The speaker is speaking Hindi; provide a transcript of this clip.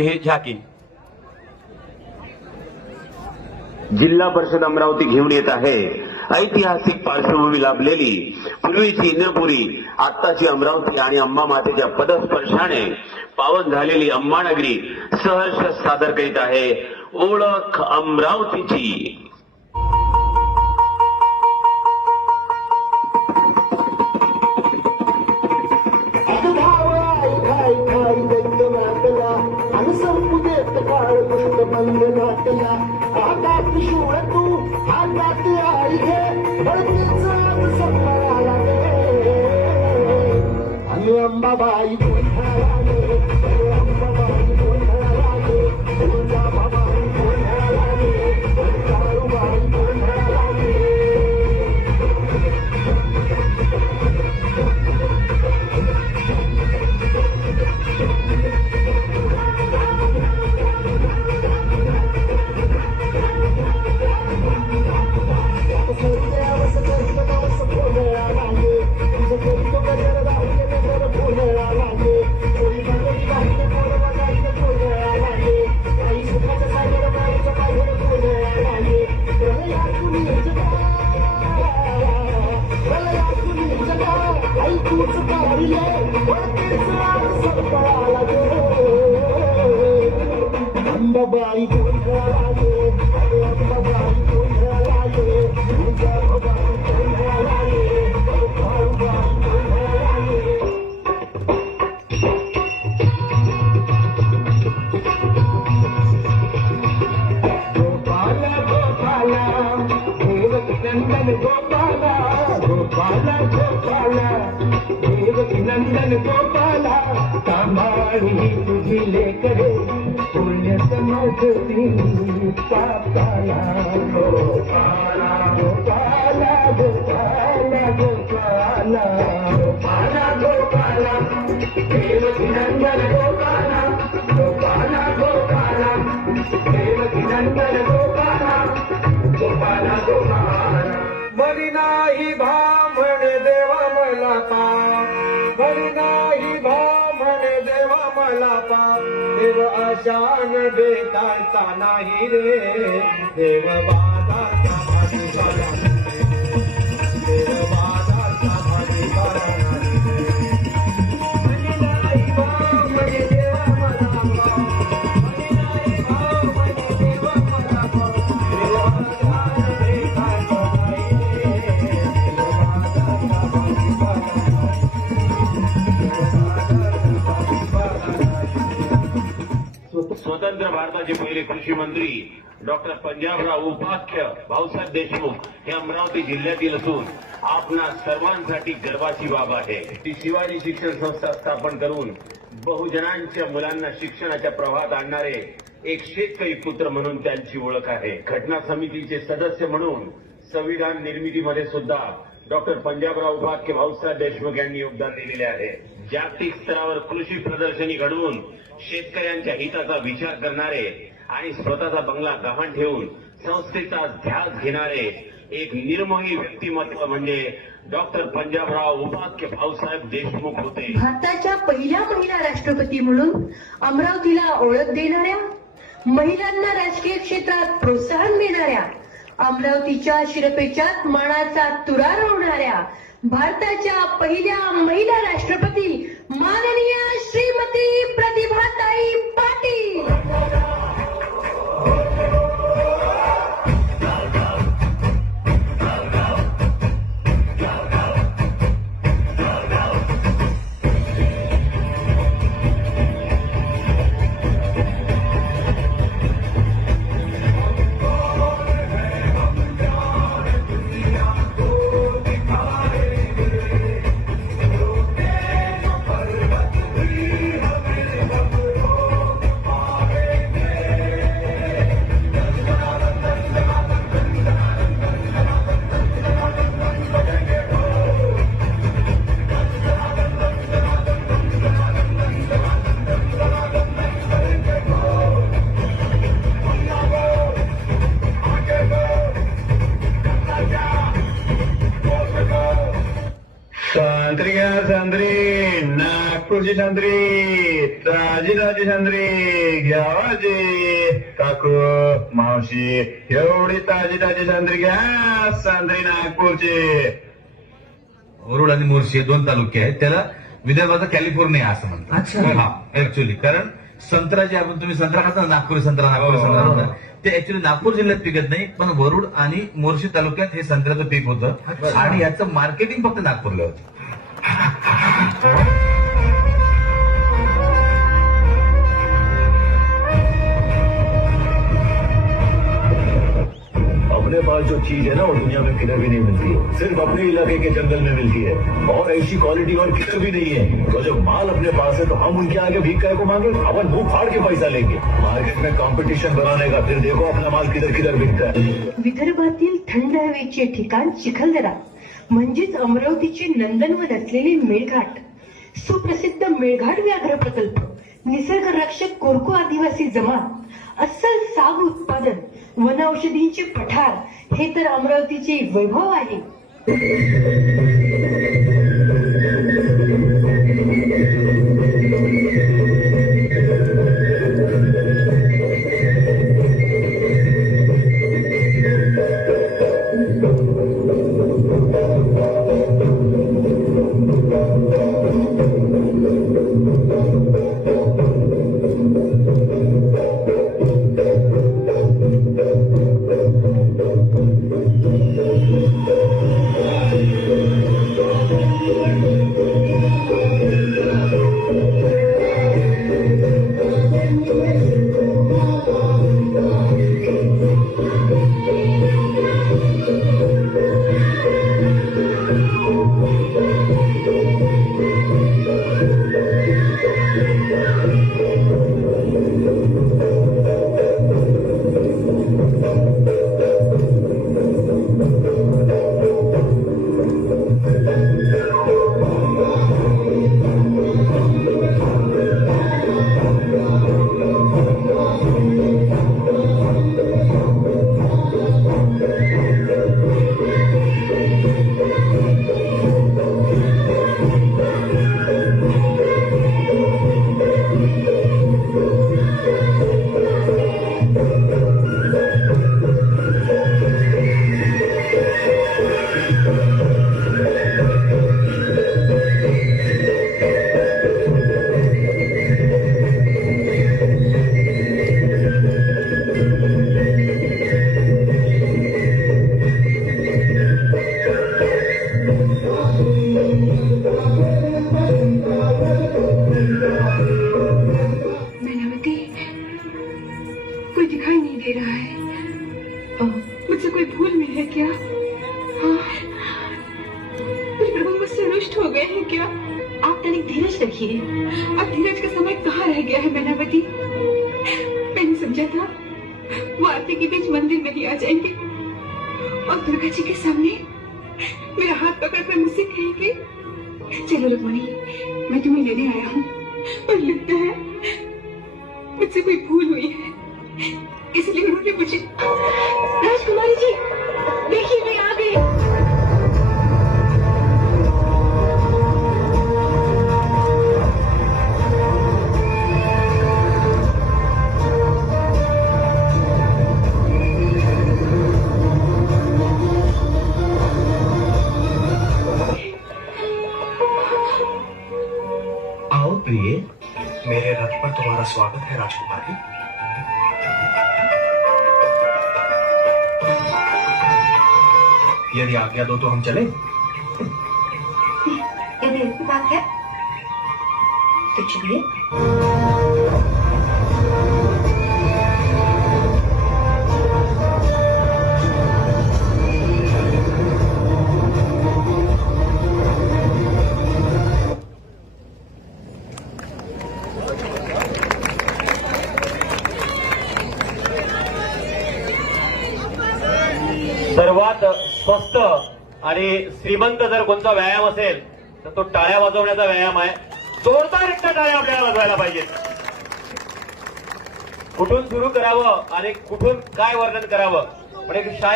हे झाकी जिल्हा परिषद अमरावती घेऊन येत आहे. ऐतिहासिक पार्श्वभूमी लाभलेली पूर्वीची इंद्रपुरी आत्ताची अमरावती आणि अंबा मातेच्या पदस्पर्शाने पावन झालेली अंबानगरी सहर्ष सादर करीत आहे. ओळख अमरावतीची. I'm Bye-bye. I'm नंदन गोपाला गोपाला गोपाला देवकी नंदन गोपाला सांभाळी तुझी लेकर पुण्य समजती पापाला गोपाला गोपाला गोपाला गोपाला पलापा देव आशान देताचा नाही रे. देव बाधा स्वतंत्र भारताचे पहिले कृषी मंत्री डॉक्टर पंजाबराव उपाख्य भाऊसाहेब देशमुख हे अमरावती जिल्ह्यातील असून आपणा सर्वांसाठी गर्वाची बाब आहे. ती शिवाजी शिक्षण संस्था स्थापन करून बहुजनांच्या मुलांना शिक्षणाच्या प्रवाहात आणणारे एक शेतकरी पुत्र म्हणून त्यांची ओळख आहे. घटना समितीचे सदस्य म्हणून संविधान निर्मितीमध्ये सुद्धा डॉक्टर पंजाबराव उपाख्य भाऊसाहेब देशमुख यांनी योगदान दिलेले आहे. जागतिक स्तरावर कृषी प्रदर्शनी घडवून शेतकऱ्यांच्या हिताचा विचार करणारे आणि स्वतःचा बंगला गहाण ठेवून संस्थेचा ध्यास घेणारे एक निर्मोही व्यक्तिमत्व म्हणजे डॉक्टर पंजाबराव उपाख्य भाऊसाहेब देशमुख होते. भारताच्या पहिल्या महिला राष्ट्रपती म्हणून अमरावतीला ओळख देणाऱ्या महिलांना राजकीय क्षेत्रात प्रोत्साहन देणाऱ्या अमरावतीच्या शिरपेचात मानाचा तुरा रोवणाऱ्या भारताच्या पहिल्या महिला राष्ट्रपती माननीय श्रीमती प्रतिभाताई नागपूरची ताजी काकू मावशी एवढी ताजी ताजी घ्या नागपूरची. वरुड आणि मोर्शी हे दोन तालुके आहेत. त्याला विदर्भाचा कॅलिफोर्निया असं म्हणतात. हा ऍक्च्युली कारण संत्रा जे आपण तुम्ही संत्रा खाता नागपुरी संत्रा नागपुरी हो, संत्रा हो. म्हणता, ते ऍक्च्युली नागपूर जिल्ह्यात पिकत नाही पण वरुड आणि मोर्शी तालुक्यात हे संत्र्याचं पीक होतं. आणि याचं मार्केटिंग फक्त नागपूरला होतं. Thank you. पास जो चीज़ है ना, वो दुनिया में किधर भी नहीं मिलती है। सिर्फ़ अपने इलाके के जंगल में मिलती है। और ऐसी क्वालिटी और किधर भी नहीं है। तो जब माल अपने पास है तो हम उनके आगे भीख को मांगे, अपन मुँह फाड़ के पैसा लेंगे। मार्केट में कॉम्पिटिशन बनाने का, फिर देखो अपना माल किधर किधर बिकता है। विदर्भातील थंड हवेचे ठिकाण चिखलदरा म्हणजेच अमरावतीचे नंदनवन असलेले मेळघाट. सुप्रसिद्ध मेळघाट व्याघ्र प्रकल्प निसर्ग रक्षक कोरको आदिवासी जमात अस्सल साग उत्पादन वनौषधींचे पठार हे तर अमरावतीचे वैभव आहे. दे रहा है मुझसे कोई भूल हुई है क्या? हाँ। प्रभु मुझसे रुष्ट हो गए हैं क्या? आप तनिक धीरज रखिए। अब धीरज का समय कहाँ रह गया है मैनावती मैंने समझा था वो आरती के बीच मंदिर में ही आ जाएँगे। और दुर्गा जी के सामने मेरा हाथ पकड़कर मुझसे कहेंगे, चलो रुक्मणी, मैं तुम्हें लेने आया हूँ। और लगता है, मुझसे कोई भूल हुई है। इसलिए उन्होंने मुझे राजकुमारी जी, देखिए मैं आ गई आओ प्रिय, मेरे रथ पर तुम्हारा स्वागत है, राजकुमारी। यदि आज्ञा दो तो हम चले। यदि बात है तो चलिए। सर्वात स्वस्त आणि श्रीमंत जर कोणता व्यायाम असेल तर तो टाळ्या वाजवण्याचा व्यायाम आहे. जोरदार एकट्या टाळ्या आपल्याला वाजवायला पाहिजेत. कुठून सुरू करावं आणि कुठून काय वर्णन करावं? पण एक शाय